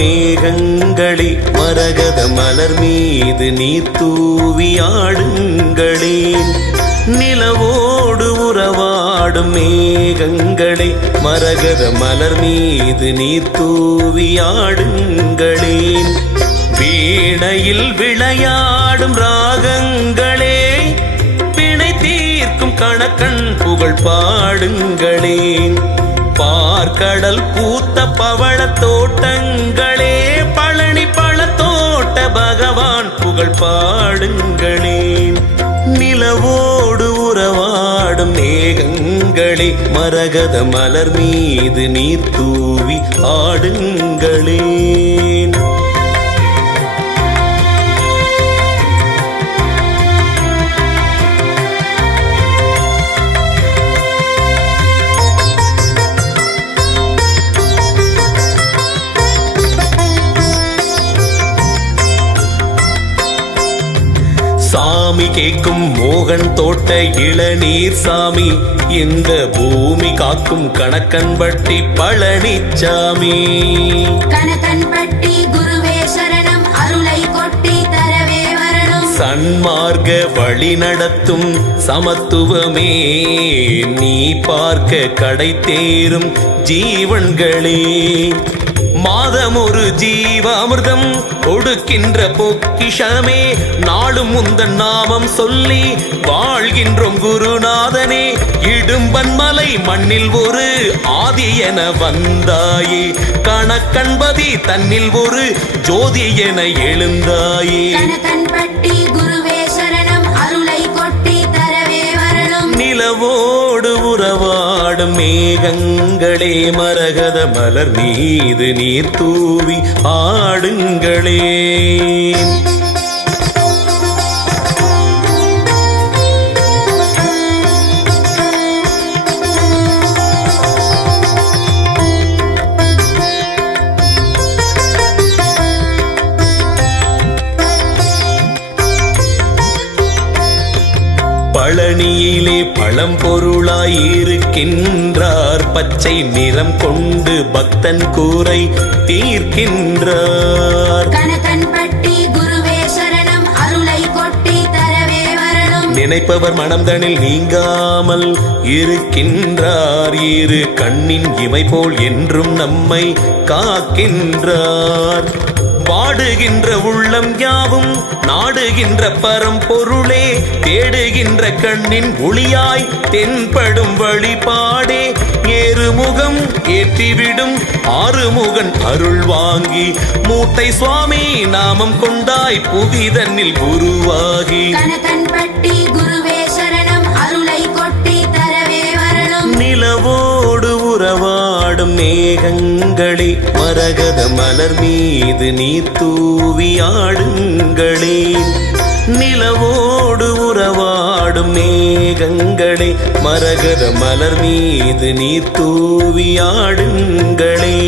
மேகங்களே மரகத மலர் மீது நீர் தூவி நிலவோடு உறவாடும் மேகங்களே மரகத மலர் மீது நீர் தூவி வீணையில் விளையாடும் ராகங்களே பிணை தீர்க்கும் கணக்கன் புகழ் பாடுங்களேன். பார்க்கடல் பூத்த பவள தோட்டங்களே பழனி பழ தோட்ட பகவான் புகழ் பாடுங்களே. நிலவோடு உறவாடும் மேகங்களே மரகத மலர் மீது நீர் தூவி ஆடுங்களே சாமி கேட்கும் மோகன் தோட்ட இளநீர் சாமி. இந்த பூமி காக்கும் கணக்கன் பட்டி பழனிச்சாமி. கணக்கன்பட்டி குருவே சரணம் அருளை கொட்டி தரவே வரணும். சன்மார்க்க வழி நடத்தும் சமத்துவமே. நீ பார்க்க கடை தேரும் ஜீவன்களே. மாதம் ஒரு ஜீவாமிர்தம் கொடுக்கின்ற பொக்கிஷமே நாளும் முந்தன் நாமம் சொல்லி வாழ்கின்றோம் குருநாதனே. இடும்பன் மலை மண்ணில் ஒரு ஆதி என வந்தாயே. கணக்கன்பதி தன்னில் ஒரு ஜோதி என எழுந்தாயே. கணக்கன்பட்டி மேகங்களே மரகத மலர் மீது நீர் தூவி ஆடுங்களே. பழனியிலே பழம்பொருளாய் இருக்கின்றார் பச்சை நிறம் கொண்டு பக்தன் கூரை தீர்க்கின்றார். நினைப்பவர் மனம்தனில் நீங்காமல் இருக்கின்றார். இரு கண்ணின் இமை போல் என்றும் நம்மை காக்கின்றார். பாடுகின்ற உள்ளம் யாவும் நாடுகின்ற பரம்பொருளே தேடுகின்ற கண்ணின் ஒளியாய் தென்படும் வழிபாடே. ஏறுமுகம் ஏற்றிவிடும் ஆறுமுகன் அருள் வாங்கி மூட்டை சுவாமி நாமம் கொண்டாய் புவிதன்னில் குருவாகி கணக்கன்பட்டி குருவே சரணம் அருளை கொட்டி தரவே வரணும். நிலவோடு உறவாடும் மேகங்களே மரகத மலர் மீது நீர் தூவி ஆடுங்களே. நிலவோடு உறவாடும் மேகங்களே மரகத மலர் மீது நீர் தூவி ஆடுங்களே.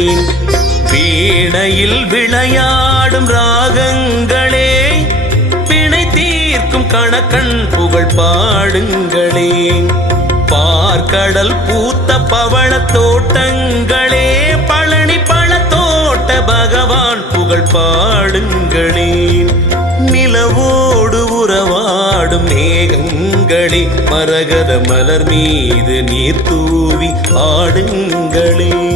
வீணையில் விளையாடும் ராகங்களே பிணை தீர்க்கும் கணக்கன் புகழ் பாடுங்களே. பார்க்கடல் பூத்த பவள தோட்டங்களே பழனி பழத்தோட்ட பகவான் புகழ் பாடுங்களே. நிலவோடு உறவாடும் மேகங்களே மரகத மலர் மீது நீர் தூவி ஆடுங்களே.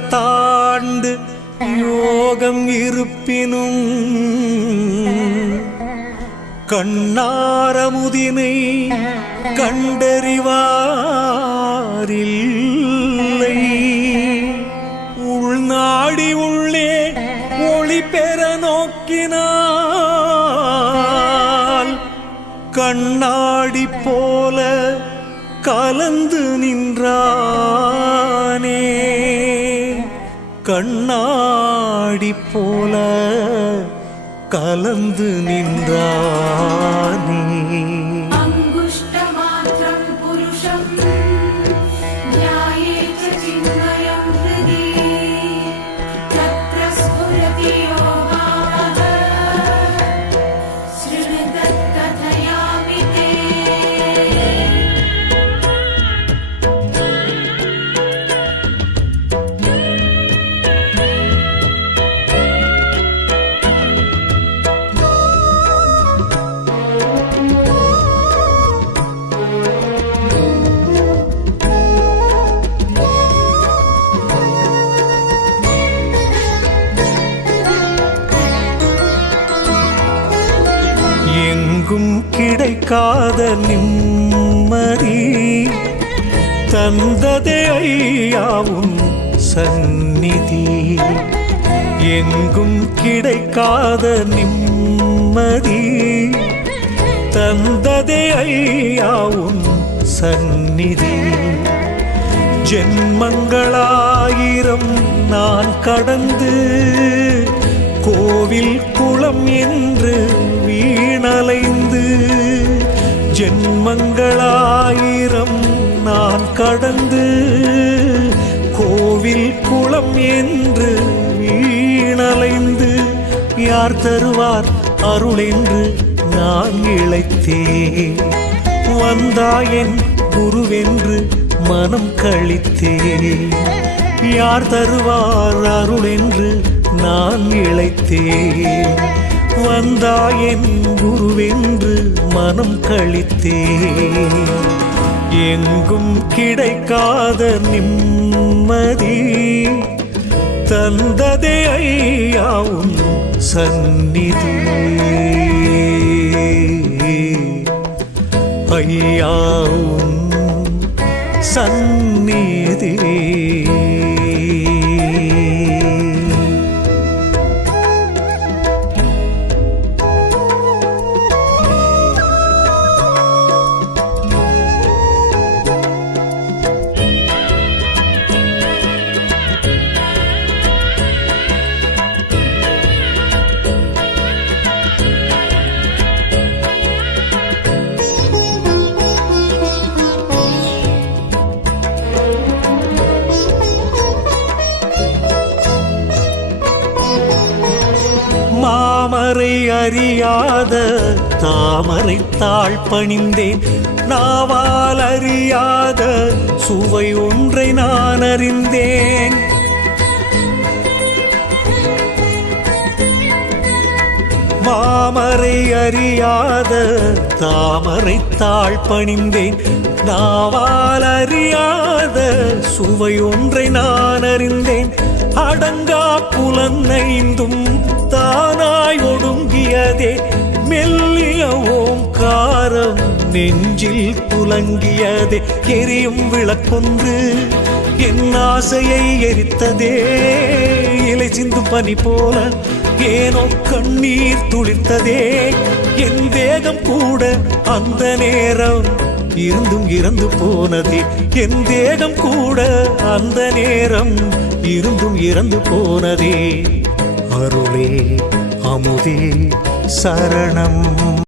எண்ணாயிரத்தாண்டு யோகம் இருப்பினும் கண்ணாரமுதினை கண்டறிவாரில்லை. உள்நாடி உள்ளே ஒளி பெற நோக்கினால் கண்ணாடி போல கலந்து நின்றானே. கண்ணாடி போல கலந்து நின்றானே. நிம்மதி தந்ததே ஐயாவும் சந்நிதி. எங்கும் கிடைக்காத நிம்மதி தந்ததே ஐயாவும் சந்நிதி. ஜென்மங்களாயிரம் நான் கடந்து கோவில் ஜென்மங்களாயிரம் நான் கடந்து கோவில் குளம் என்று வீணலைந்து யார் தருவார் அருள் என்று நான் இழைத்தேன். வந்தாயன் குருவென்று மனம் கழித்தேன். யார் தருவார் அருள் என்று நான் இழைத்தேன். வந்தாயன் குருவென்று மனம் கழித்தே. எங்கும் கிடைக்காத நிம்மதி தந்ததே ஐயாவும் சந்நிதி. ஐயாவும் சந்நிதி. தாமரை அறியாத தாமரை தாழ் பணிந்தேன். நாவால் அறியாத சுவை ஒன்றை நான் அறிந்தேன். மாமரை அறியாத தாமரை தாழ் பணிந்தேன். நாவால் அறியாத சுவை ஒன்றை நான் அறிந்தேன். அடங்கா புலனைந்தும் தா ஒடுங்கியதே மெல்லிய ஓங்காரம் நெஞ்சில் புலங்கியதே எரியும் விளக்கொன்று என் ஆசையை எரித்ததே. இலை சிந்தும் பனி போல ஏனோ கண்ணீர் துளிர்த்ததே. என் தேகம் கூட அந்த நேரம் இருந்தும் இறந்து போனதே. என் தேகம் கூட அந்த நேரம் இருந்தும் இறந்து போனதே. அருளே அமுதே. சரணம்